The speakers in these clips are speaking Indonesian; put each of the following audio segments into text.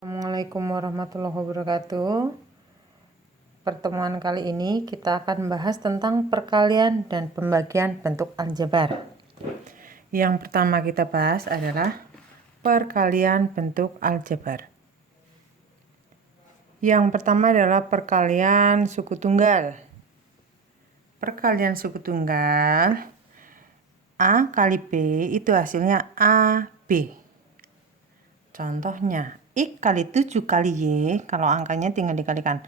Assalamualaikum warahmatullahi wabarakatuh. Pertemuan kali ini kita akan membahas tentang perkalian dan pembagian bentuk aljabar. Yang pertama kita bahas adalah perkalian bentuk aljabar. Yang pertama adalah perkalian suku tunggal. Perkalian suku tunggal A kali B itu hasilnya AB. Contohnya X kali 7 kali Y, kalau angkanya tinggal dikalikan.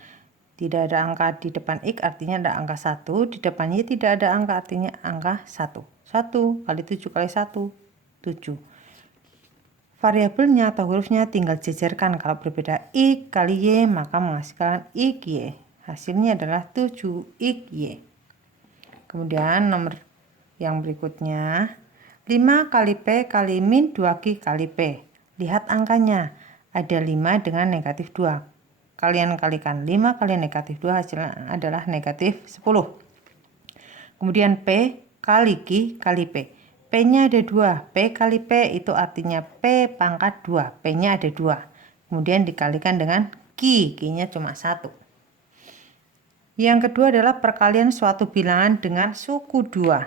Tidak ada angka di depan X artinya ada angka 1, di depan Y tidak ada angka artinya angka 1. 1 kali 7 kali 1, 7. Variabelnya atau hurufnya tinggal jejerkan. Kalau berbeda X kali Y maka menghasilkan XY. Hasilnya adalah 7XY. Kemudian nomor yang berikutnya 5 kali P kali min 2Q kali P. Lihat angkanya, ada 5 dengan negatif 2. Kalian kalikan 5 kali negatif 2 hasilnya adalah negatif 10. Kemudian P kali Q kali P. P-nya ada 2, P kali P itu artinya P pangkat 2. P-nya ada 2. Kemudian dikalikan dengan Q, Q-nya cuma 1. Yang kedua adalah perkalian suatu bilangan dengan suku 2.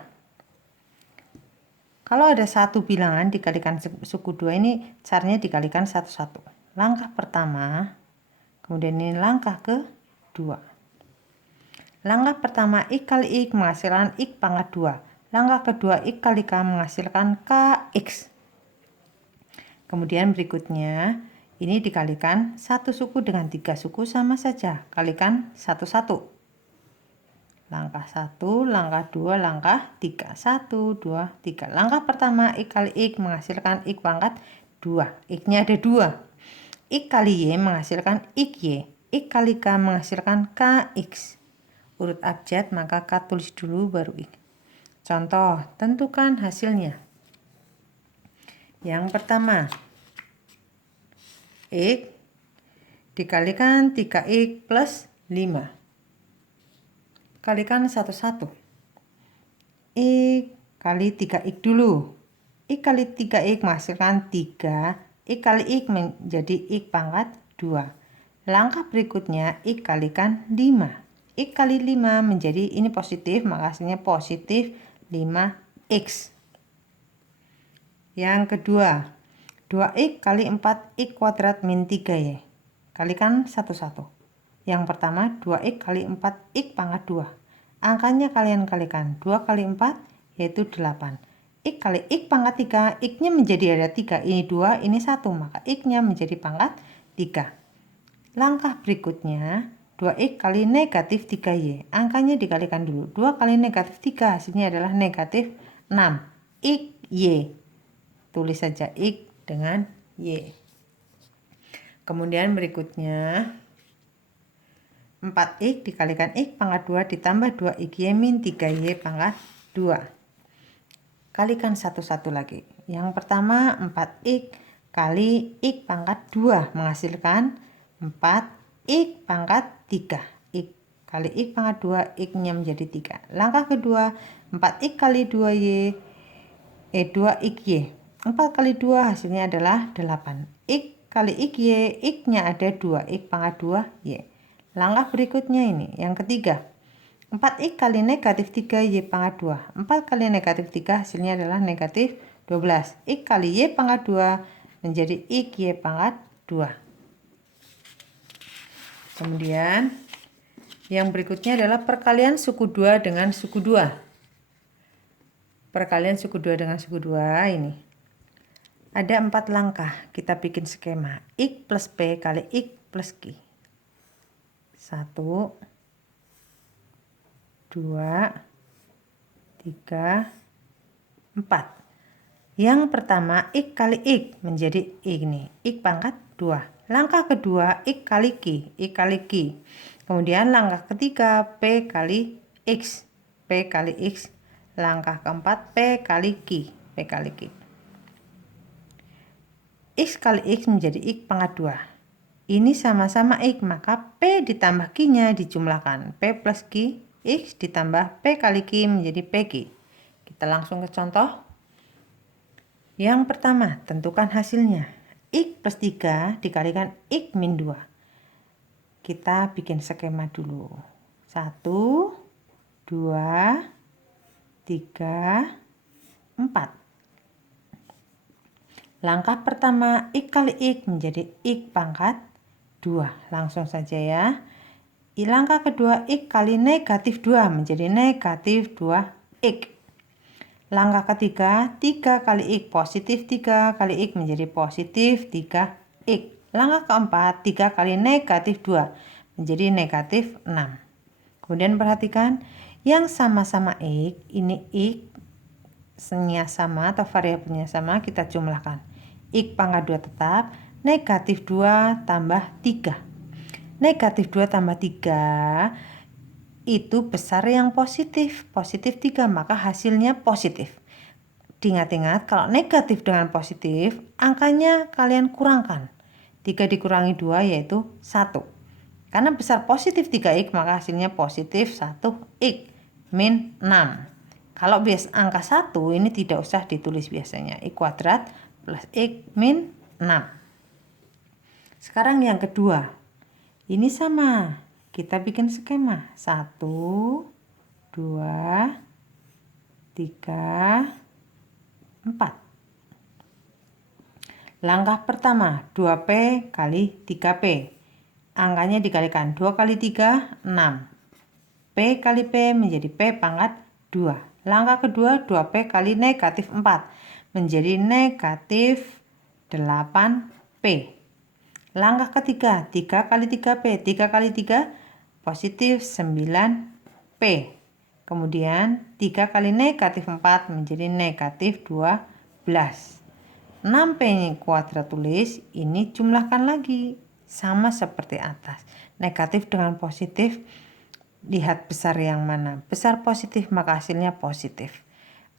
Kalau ada satu bilangan dikalikan suku 2 ini caranya dikalikan satu-satu. Langkah pertama, kemudian ini langkah kedua. Langkah pertama X kali X menghasilkan X pangkat 2. Langkah kedua X kali K menghasilkan KX. Kemudian berikutnya ini dikalikan satu suku dengan 3 suku sama saja. Kalikan satu-satu. Langkah 1, langkah 2, langkah 3. 1, 2, 3. Langkah pertama X kali X menghasilkan X pangkat 2. X-nya ada 2. X kali Y menghasilkan XY. X kali K menghasilkan KX. Urut abjad maka K tulis dulu baru X. Contoh, tentukan hasilnya. Yang pertama, X dikalikan 3X plus 5. Kalikan satu-satu. X kali 3X dulu. X kali 3X menghasilkan 3. X kali X menjadi X pangkat 2. Langkah berikutnya X kalikan 5. X kali 5 menjadi ini positif, maka hasilnya positif 5X. Yang kedua, 2X kali 4X kuadrat min 3Y. Kalikan satu-satu. Yang pertama 2X kali 4X pangkat 2. Angkanya kalian kalikan 2 kali 4 yaitu 8. X kali X pangkat 3, X-nya menjadi ada 3. Ini 2, ini 1, maka X-nya menjadi pangkat 3. Langkah berikutnya 2X kali negatif 3Y. Angkanya dikalikan dulu. 2 kali negatif 3 hasilnya adalah negatif 6. XY. Tulis saja X dengan Y. Kemudian berikutnya 4X dikalikan X pangkat 2 ditambah 2XY min 3Y pangkat 2. Kalikan satu-satu lagi. Yang pertama 4X kali X pangkat 2 menghasilkan 4X pangkat 3. X kali X pangkat 2, X-nya menjadi 3. Langkah kedua 4X kali 2Y 2XY. 4 kali 2 hasilnya adalah 8. X kali XY, X-nya ada 2, X pangkat 2Y. Langkah berikutnya ini, yang ketiga. 4X kali negatif 3Y pangkat 2. 4 kali negatif 3 hasilnya adalah negatif 12. X kali Y pangkat 2 menjadi XY pangkat 2. Kemudian, yang berikutnya adalah perkalian suku 2 dengan suku 2. Perkalian suku 2 dengan suku 2 ini. Ada 4 langkah, kita bikin skema. X plus P kali X plus Q. 1, 2, 3, 4. Yang pertama X kali X menjadi ini X pangkat 2. Langkah kedua X kali Q, X kali Q. Kemudian langkah ketiga P kali X, P kali X. Langkah keempat P kali Q, P kali Q. X kali X menjadi X pangkat 2. Ini sama-sama X, maka P ditambah Q-nya dijumlahkan. P plus Q, X ditambah P kali Q menjadi PQ. Kita langsung ke contoh. Yang pertama, tentukan hasilnya. X plus 3 dikalikan X min 2. Kita bikin skema dulu. 1, 2, 3, 4. Langkah pertama X kali X menjadi X pangkat 2. Langsung saja ya. Langkah kedua X kali negatif 2 menjadi negatif 2X. Langkah ketiga 3 kali X positif 3 kali X menjadi positif 3X. Langkah keempat 3 kali negatif 2 menjadi negatif 6. Kemudian perhatikan yang sama-sama X, ini X-nya sama atau variabelnya sama, kita jumlahkan. X pangkat 2 tetap, negatif 2 tambah 3. Negatif 2 tambah 3 itu besar yang positif, positif 3, maka hasilnya positif. Diingat-ingat kalau negatif dengan positif, angkanya kalian kurangkan. 3 dikurangi 2 yaitu 1. Karena besar positif 3X, maka hasilnya positif 1X min 6. Kalau biasa angka 1 ini tidak usah ditulis biasanya. X kuadrat plus X min 6. Sekarang yang kedua. Ini sama. Kita bikin skema. 1, 2, 3, 4. Langkah pertama 2P kali 3P. Angkanya dikalikan 2 kali 3, 6. P kali P menjadi P pangkat 2. Langkah kedua 2P kali negatif 4 menjadi negatif 8P. Langkah ketiga 3 kali 3P. 3 kali 3 positif 9P. Kemudian 3 kali negatif 4 menjadi negatif 12. 6P kuadrat tulis, ini jumlahkan lagi. Sama seperti atas. Negatif dengan positif, lihat besar yang mana. Besar positif maka hasilnya positif.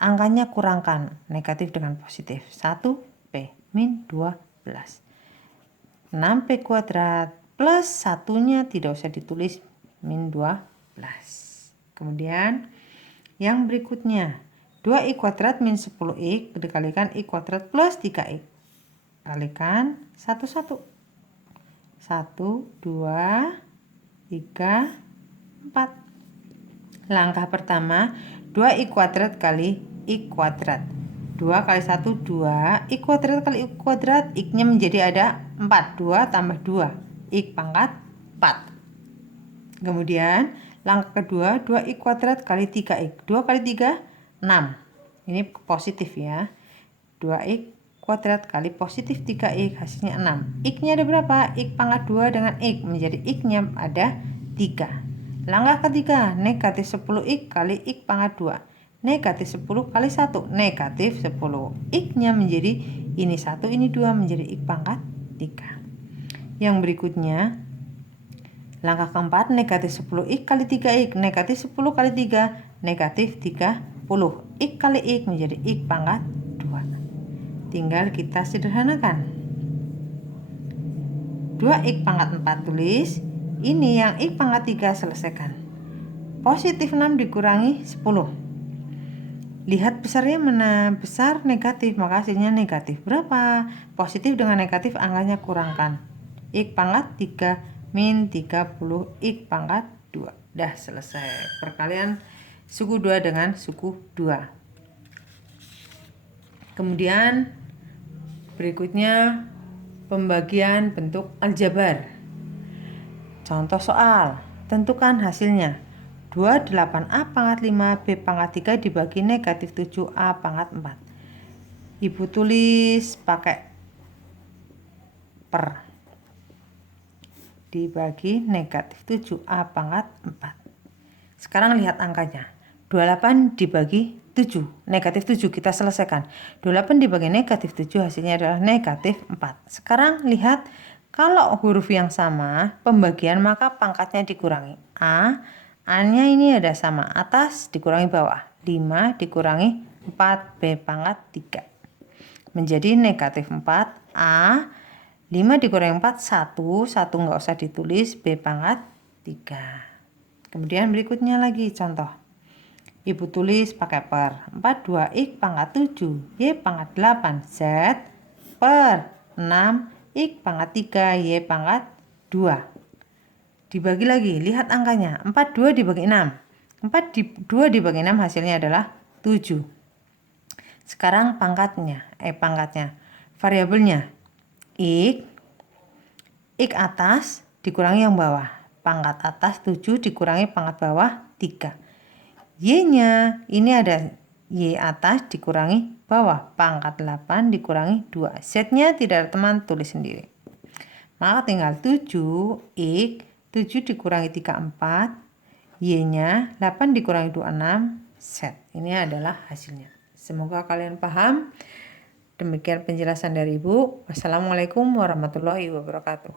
Angkanya kurangkan negatif dengan positif. 1P min 12. 6P kuadrat plus satunya tidak usah ditulis min 12. Kemudian yang berikutnya 2X kuadrat min 10X dikalikan X kuadrat plus 3X. Kalikan 1, 1. 1, 2, 3, 4. Langkah pertama 2X kuadrat kali X kuadrat. 2 kali 1, 2. X kuadrat kali X kuadrat. X-nya menjadi ada 4. 2 tambah 2. X pangkat 4. Kemudian langkah kedua 2X kuadrat kali 3X. 2 kali 3, 6. Ini positif ya. 2X kuadrat kali positif 3X hasilnya 6. X-nya ada berapa? X pangkat 2 dengan X menjadi X-nya ada 3. Langkah ketiga negatif 10X kali X pangkat 2. Negatif 10 kali 1 negatif 10. X-nya menjadi ini 1 ini 2 menjadi X pangkat 3. Yang berikutnya langkah keempat negatif 10X kali 3X. Negatif 10 kali 3 negatif 30. X kali X menjadi X pangkat 2. Tinggal kita sederhanakan. 2X pangkat 4 tulis. Ini yang X pangkat 3 selesaikan. Positif 6 dikurangi 10. Lihat besarnya mana? Besar negatif, maka hasilnya negatif. Berapa? Positif dengan negatif angkanya kurangkan. X pangkat 3 min 30 X pangkat 2. Dah selesai. Perkalian suku 2 dengan suku 2. Kemudian berikutnya pembagian bentuk aljabar. Contoh soal. Tentukan hasilnya. 28A pangkat 5 B pangkat 3 dibagi negatif 7A pangkat 4. Ibu tulis pakai per. Dibagi negatif 7A pangkat 4. Sekarang lihat angkanya. 28 dibagi 7. Negatif 7 kita selesaikan. 28 dibagi negatif 7 hasilnya adalah negatif 4. Sekarang lihat kalau huruf yang sama pembagian maka pangkatnya dikurangi. A-nya ini ada sama, atas dikurangi bawah. 5 dikurangi 4, B pangkat 3. Menjadi negatif 4, A. 5 dikurangi 4, 1. 1 nggak usah ditulis, B pangkat 3. Kemudian berikutnya lagi contoh. Ibu tulis pakai per. 4, 2X pangkat 7, Y pangkat 8, Z per 6, X pangkat 3, Y pangkat 2. Dibagi lagi, lihat angkanya. 42 dibagi 6. 42 dibagi 6 hasilnya adalah 7. Sekarang pangkatnya. Variabelnya. X atas dikurangi yang bawah. Pangkat atas 7 dikurangi pangkat bawah 3. Y-nya ini ada Y atas dikurangi bawah. Pangkat 8 dikurangi 2. Z-nya tidak ada teman, tulis sendiri. Maka tinggal 7X, 7 dikurangi 3, 4. Y-nya 8 dikurangi 2, 6. Z. Ini adalah hasilnya. Semoga kalian paham. Demikian penjelasan dari Ibu. Wassalamualaikum warahmatullahi wabarakatuh.